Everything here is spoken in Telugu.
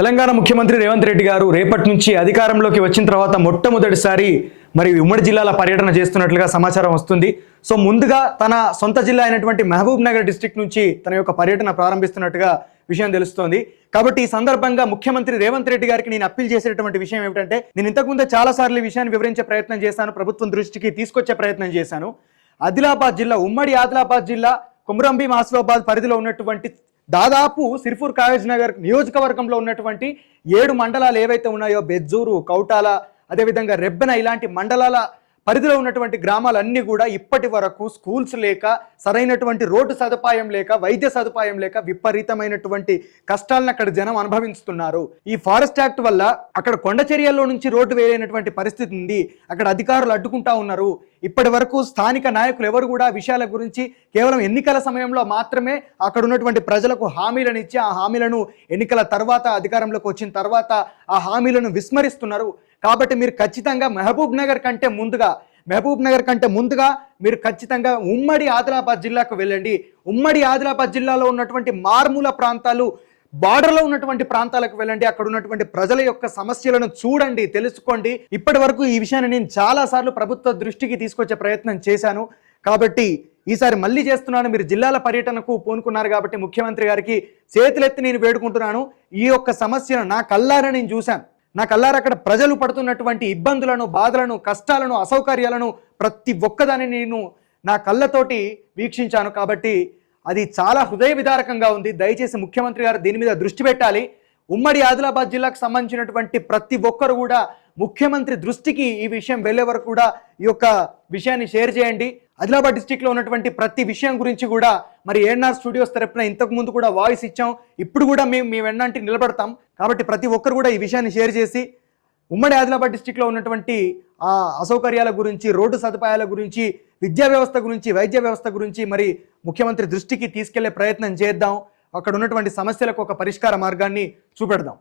తెలంగాణ ముఖ్యమంత్రి రేవంత్ రెడ్డి గారు రేపటి నుంచి అధికారంలోకి వచ్చిన తర్వాత మొట్టమొదటిసారి మరి ఉమ్మడి జిల్లాల పర్యటన చేస్తున్నట్లుగా సమాచారం వస్తుంది. సో ముందుగా తన సొంత జిల్లా అయినటువంటి మహబూబ్ నగర్ డిస్ట్రిక్ట్ నుంచి తన యొక్క పర్యటన ప్రారంభిస్తున్నట్టుగా విషయం తెలుస్తోంది. కాబట్టి ఈ సందర్భంగా ముఖ్యమంత్రి రేవంత్ రెడ్డి గారికి నేను అప్పీల్ చేసేటువంటి విషయం ఏమిటంటే, నేను ఇంతకుముందే చాలాసార్లు ఈ విషయాన్ని వివరించే ప్రయత్నం చేశాను, ప్రభుత్వం దృష్టికి తీసుకొచ్చే ప్రయత్నం చేశాను. ఆదిలాబాద్ జిల్లా, ఉమ్మడి ఆదిలాబాద్ జిల్లా కొమురంభీం ఆసిఫాబాద్ పరిధిలో ఉన్నటువంటి దాదాపు సిర్పూర్ కాగజ్ నగర్ నియోజకవర్గంలో ఉన్నటువంటి 7 మండలాలు ఏవైతే ఉన్నాయో, బెజ్జూరు, కౌటాల, అదేవిధంగా రెబ్బెన, ఇలాంటి మండలాల పరిధిలో ఉన్నటువంటి గ్రామాలన్నీ కూడా ఇప్పటి వరకు స్కూల్స్ లేక, సరైనటువంటి రోడ్డు సదుపాయం లేక, వైద్య సదుపాయం లేక విపరీతమైనటువంటి కష్టాలను అక్కడ జనం అనుభవిస్తున్నారు. ఈ ఫారెస్ట్ యాక్ట్ వల్ల అక్కడ కొండ చర్యల్లో నుంచి రోడ్డు వేయలేనటువంటి పరిస్థితి ఉంది. అక్కడ అధికారులు అడ్డుకుంటా ఉన్నారు. ఇప్పటి వరకు స్థానిక నాయకులు ఎవరు కూడా విషయాల గురించి కేవలం ఎన్నికల సమయంలో మాత్రమే అక్కడ ఉన్నటువంటి ప్రజలకు హామీలను ఇచ్చి, ఆ హామీలను ఎన్నికల తర్వాత అధికారంలోకి వచ్చిన తర్వాత ఆ హామీలను విస్మరిస్తున్నారు. కాబట్టి మీరు ఖచ్చితంగా మహబూబ్ నగర్ కంటే ముందుగా మీరు ఖచ్చితంగా ఉమ్మడి ఆదిలాబాద్ జిల్లాకు వెళ్ళండి. ఉమ్మడి ఆదిలాబాద్ జిల్లాలో ఉన్నటువంటి మారుమూల ప్రాంతాలు, బార్డర్లో ఉన్నటువంటి ప్రాంతాలకు వెళ్ళండి. అక్కడ ఉన్నటువంటి ప్రజల యొక్క సమస్యలను చూడండి, తెలుసుకోండి. ఇప్పటి వరకు ఈ విషయాన్ని నేను చాలాసార్లు ప్రభుత్వ దృష్టికి తీసుకొచ్చే ప్రయత్నం చేశాను. కాబట్టి ఈసారి మళ్ళీ చేస్తున్నాను. మీరు జిల్లాల పర్యటనకు పూనుకున్నారు కాబట్టి ముఖ్యమంత్రి గారికి చేతులెత్తి నేను వేడుకుంటున్నాను. ఈ యొక్క సమస్యను నా కళ్ళారా నేను చూశాను. నా కళ్ళారా అక్కడ ప్రజలు పడుతున్నటువంటి ఇబ్బందులను, బాధలను, కష్టాలను, అసౌకర్యాలను ప్రతి ఒక్కదాన్ని నేను నా కళ్ళతోటి వీక్షించాను. కాబట్టి అది చాలా హృదయ విదారకంగా ఉంది. దయచేసి ముఖ్యమంత్రి గారు దీని మీద దృష్టి పెట్టాలి. ఉమ్మడి ఆదిలాబాద్ జిల్లాకు సంబంధించినటువంటి ప్రతి ఒక్కరు కూడా ముఖ్యమంత్రి దృష్టికి ఈ విషయం వెళ్ళే వరకు కూడా ఈ యొక్క విషయాన్ని షేర్ చేయండి. ఆదిలాబాద్ డిస్టిక్లో ఉన్నటువంటి ప్రతి విషయం గురించి కూడా మరి ఏఎన్ఆర్ స్టూడియోస్ తరపున ఇంతకు ముందు కూడా వాయిస్ ఇచ్చాం, ఇప్పుడు కూడా మేము వెన్నంటి నిలబడతాం. కాబట్టి ప్రతి ఒక్కరు కూడా ఈ విషయాన్ని షేర్ చేసి ఉమ్మడి ఆదిలాబాద్ డిస్టిక్లో ఉన్నటువంటి ఆ అసౌకర్యాల గురించి, రోడ్డు సదుపాయాల గురించి, విద్యా వ్యవస్థ గురించి, వైద్య వ్యవస్థ గురించి మరి ముఖ్యమంత్రి దృష్టికి తీసుకెళ్లే ప్రయత్నం చేద్దాం. అక్కడ ఉన్నటువంటి సమస్యలకు ఒక పరిష్కార మార్గాన్ని చూపెడదాం.